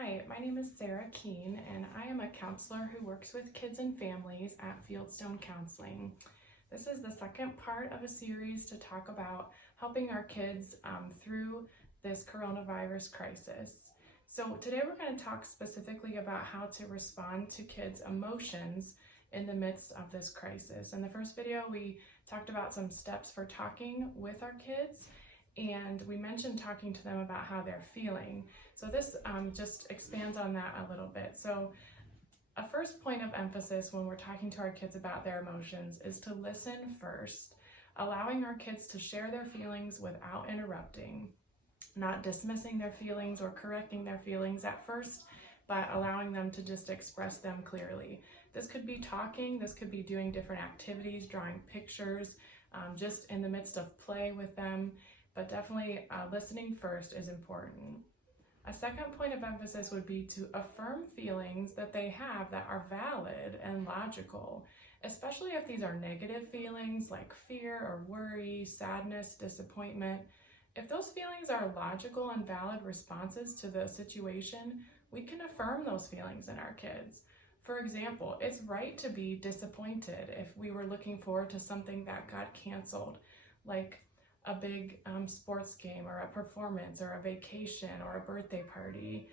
Hi, my name is Sarah Keene, and I am a counselor who works with kids and families at Fieldstone Counseling. This is the second part of a series to talk about helping our kids through this coronavirus crisis. So today we're going to talk specifically about how to respond to kids' emotions in the midst of this crisis. In the first video, we talked about some steps for talking with our kids, and we mentioned talking to them about how they're feeling. So this just expands on that a little bit. So a first point of emphasis when we're talking to our kids about their emotions is to listen first, allowing our kids to share their feelings without interrupting, not dismissing their feelings or correcting their feelings at first, but allowing them to just express them clearly. This could be talking, this could be doing different activities, drawing pictures, just in the midst of play with them, but definitely listening first is important. A second point of emphasis would be to affirm feelings that they have that are valid and logical, especially if these are negative feelings like fear or worry, sadness, disappointment. If those feelings are logical and valid responses to the situation, we can affirm those feelings in our kids. For example, it's right to be disappointed if we were looking forward to something that got canceled, like a big sports game or a performance or a vacation or a birthday party.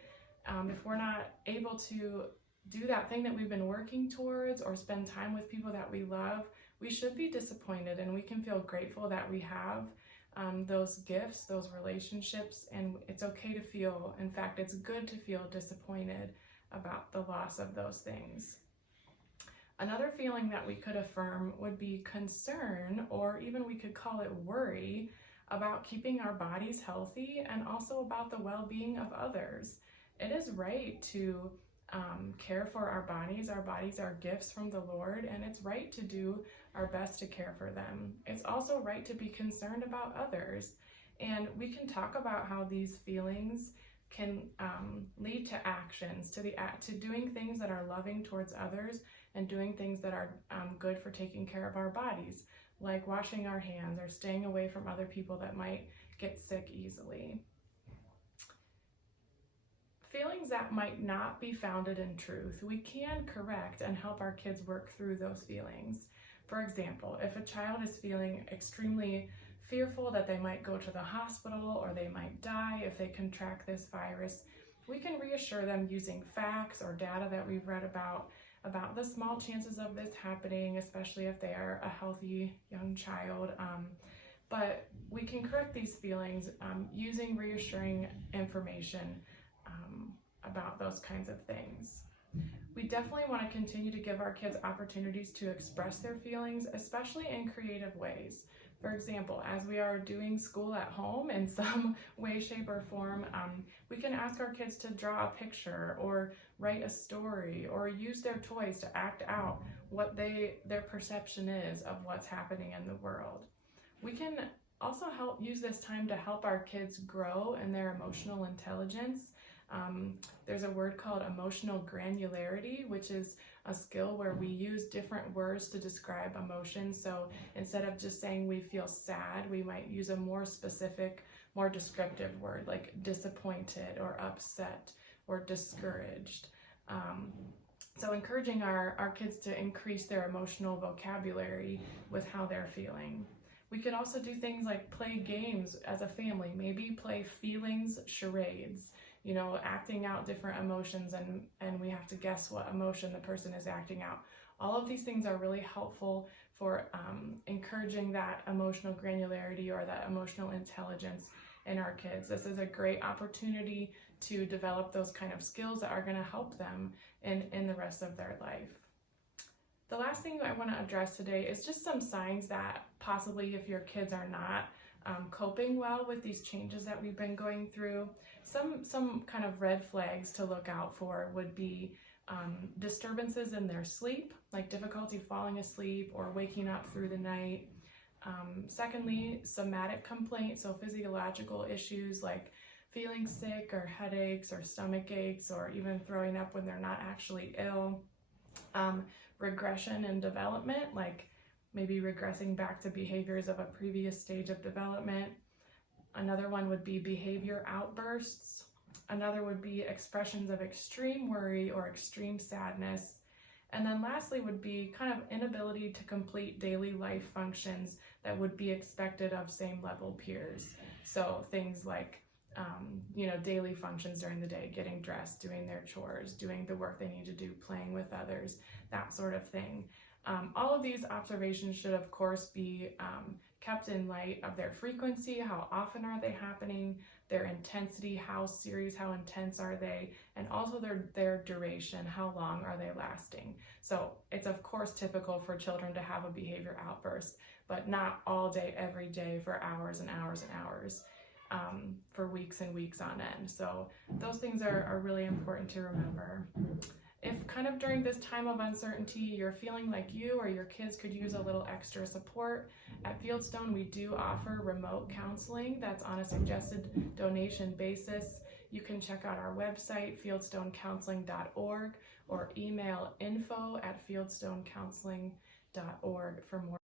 If we're not able to do that thing that we've been working towards or spend time with people that we love, we should be disappointed, and we can feel grateful that we have those gifts, those relationships, and it's okay to feel, in fact, it's good to feel disappointed about the loss of those things. Another feeling that we could affirm would be concern, or even we could call it worry, about keeping our bodies healthy and also about the well-being of others. It is right to care for our bodies. Our bodies are gifts from the Lord, and it's right to do our best to care for them. It's also right to be concerned about others, and we can talk about how these feelings can lead to actions, to doing things that are loving towards others and doing things that are good for taking care of our bodies, like washing our hands or staying away from other people that might get sick easily. Feelings that might not be founded in truth, we can correct and help our kids work through those feelings. For example, if a child is feeling extremely fearful that they might go to the hospital or they might die if they contract this virus, we can reassure them using facts or data that we've read about the small chances of this happening, especially if they are a healthy young child. But we can correct these feelings using reassuring information about those kinds of things. We definitely want to continue to give our kids opportunities to express their feelings, especially in creative ways. For example, as we are doing school at home in some way, shape, or form, we can ask our kids to draw a picture or write a story or use their toys to act out what their perception is of what's happening in the world. We can also use this time to help our kids grow in their emotional intelligence. There's a word called emotional granularity, which is a skill where we use different words to describe emotions. So instead of just saying we feel sad, we might use a more specific, more descriptive word like disappointed or upset or discouraged. So encouraging our kids to increase their emotional vocabulary with how they're feeling. We could also do things like play games as a family, maybe play feelings charades, acting out different emotions, and we have to guess what emotion the person is acting out. All of these things are really helpful for encouraging that emotional granularity or that emotional intelligence in our kids. This is a great opportunity to develop those kind of skills that are going to help them in the rest of their life. The last thing I want to address today is just some signs that possibly if your kids are not coping well with these changes that we've been going through, some kind of red flags to look out for would be disturbances in their sleep, like difficulty falling asleep or waking up through the night. Secondly, somatic complaints, so physiological issues like feeling sick or headaches or stomach aches or even throwing up when they're not actually ill. Regression in development, like maybe regressing back to behaviors of a previous stage of development. Another one would be behavior outbursts. Another would be expressions of extreme worry or extreme sadness. And then lastly would be kind of inability to complete daily life functions that would be expected of same level peers. So things like, daily functions during the day, getting dressed, doing their chores, doing the work they need to do, playing with others, that sort of thing. All of these observations should of course be kept in light of their frequency, how often are they happening, their intensity, how serious, how intense are they, and also their duration, how long are they lasting. So it's of course typical for children to have a behavior outburst, but not all day, every day for hours and hours and hours, for weeks and weeks on end. So those things are really important to remember. If kind of during this time of uncertainty you're feeling like you or your kids could use a little extra support, at Fieldstone we do offer remote counseling that's on a suggested donation basis. You can check out our website, fieldstonecounseling.org, or email info@fieldstonecounseling.org for more